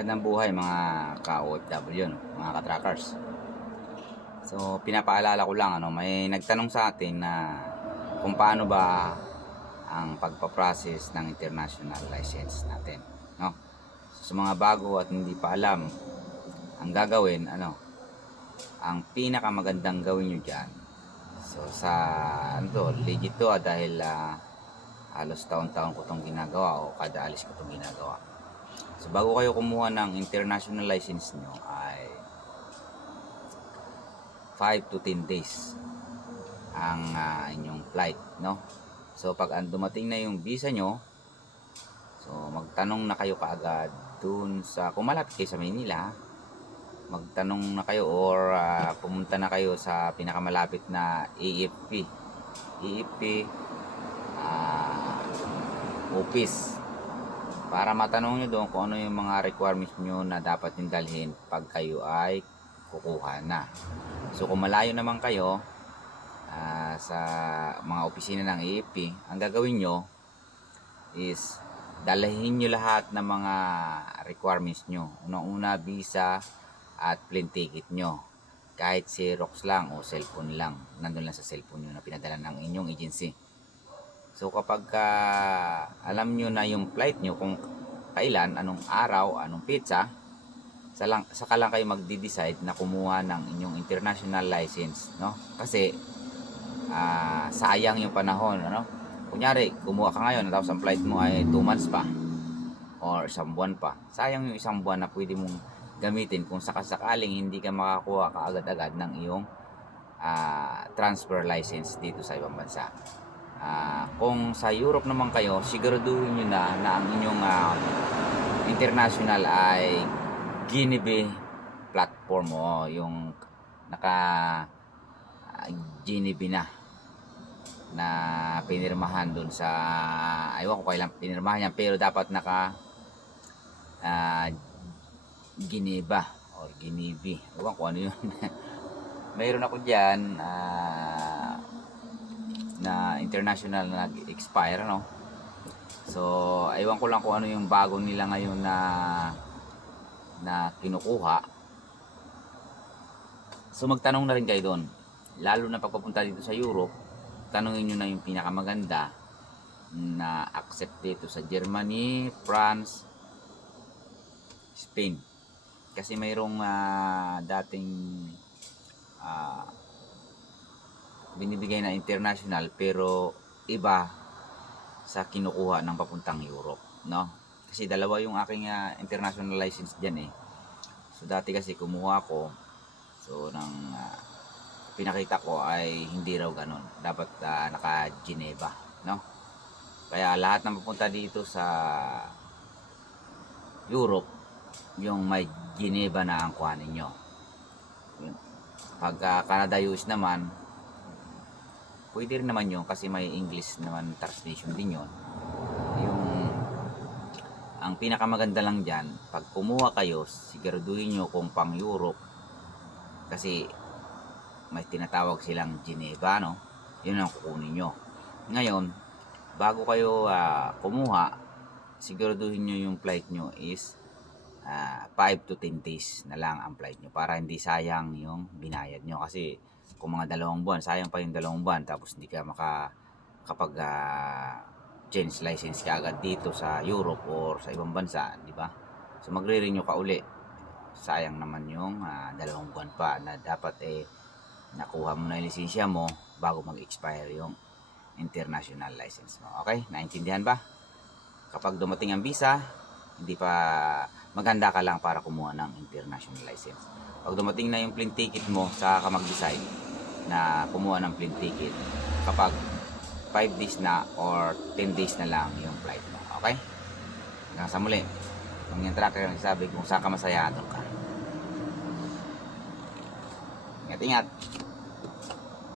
Magandang buhay mga ka-OFW, no? Mga ka-trackers. So, pinapaalala ko lang, may nagtanong sa atin na kung paano ba ang pagpa-process ng international license natin, no? So, sa mga bago at hindi pa alam, ang gagawin, ang pinakamagandang gawin nyo dyan. So, sa, legit to dahil halos taon-taon ko itong ginagawa o kada alis ko itong ginagawa. So bago kayo kumuha ng international license nyo ay 5 to 10 days ang inyong flight, no? So pag dumating na yung visa nyo, so magtanong na kayo kaagad dun sa, kung malapit kayo sa Manila, magtanong na kayo or pumunta na kayo sa pinakamalapit na AFP office para matanong nyo doon kung ano yung mga requirements nyo na dapat yung dalhin pag kayo ay kukuha na. So kung malayo naman kayo sa mga opisina ng AFP, ang gagawin nyo is dalahin nyo lahat ng mga requirements nyo. Unang-una, visa at plane ticket nyo. Kahit Xerox lang o cellphone lang, nandun lang sa cellphone nyo na pinadala ng inyong agency. So kapag alam nyo na yung flight nyo, kung kailan, anong araw, anong pizza, saka lang kayo magde-decide na kumuha ng inyong international license, no? Kasi sayang yung panahon, Kunyari, kumuha ka ngayon, tapos ang flight mo ay 2 months pa or 1 buwan pa. Sayang yung 1 buwan na pwede mong gamitin kung sakasakaling hindi ka makakuha kaagad-agad ng iyong transfer license dito sa ibang bansa. Kung sa Europe naman kayo, siguraduhin nyo na ang inyong international ay Geneva platform o yung naka Geneva na pinirmahan dun sa, aywan ko kailan pinirmahan yan, pero dapat naka Geneva or Geneva, aywan ko ano yun. Mayroon ako dyan na international na nag-expire, So aywan ko lang kung ano yung bago nila ngayon na kinukuha. So magtanong na rin kayo doon, lalo na pagpapunta dito sa Europe. Tanungin nyo na yung pinakamaganda na accept dito sa Germany, France, Spain. Kasi mayroong dating binibigay na international pero iba sa kinukuha ng papuntang Europe, no? Kasi dalawa yung aking international license diyan eh. So dati kasi kumuha ko, so nang pinakita ko ay hindi raw ganun. Dapat naka Geneva, no? Kaya lahat ng papunta dito sa Europe, yung may Geneva na ang kuhanin nyo. Pag Canada US naman, pwede rin naman yun kasi may English naman translation din yun. Ang pinakamaganda lang dyan, pag kumuha kayo, siguraduhin nyo kung pang Europe kasi may tinatawag silang Geneva, no? Yun ang kukunin nyo. Ngayon, bago kayo kumuha, siguraduhin nyo yung flight nyo is 5 to 10 days na lang ang flight nyo para hindi sayang yung binayad nyo. Kasi kung mga 2 buwan, sayang pa yung 2 buwan tapos hindi ka makakapag change license ka agad dito sa Europe or sa ibang bansa, di ba? So magre-renew ka uli. Sayang naman yung 2 buwan pa na dapat nakuha mo na yung lisensya mo bago mag-expire yung international license mo. Okay? Naintindihan ba? Kapag dumating ang visa, hindi pa maganda ka lang para kumuha ng international license. Pag dumating na yung plane ticket mo, saka ka mag-decide na kumuha ng plane ticket kapag 5 days na or 10 days na lang yung flight mo. Okay? Hanggang sa muli. Kung yung tracker nagsasabi kung saan ka masaya, doon ka. Ingat-ingat.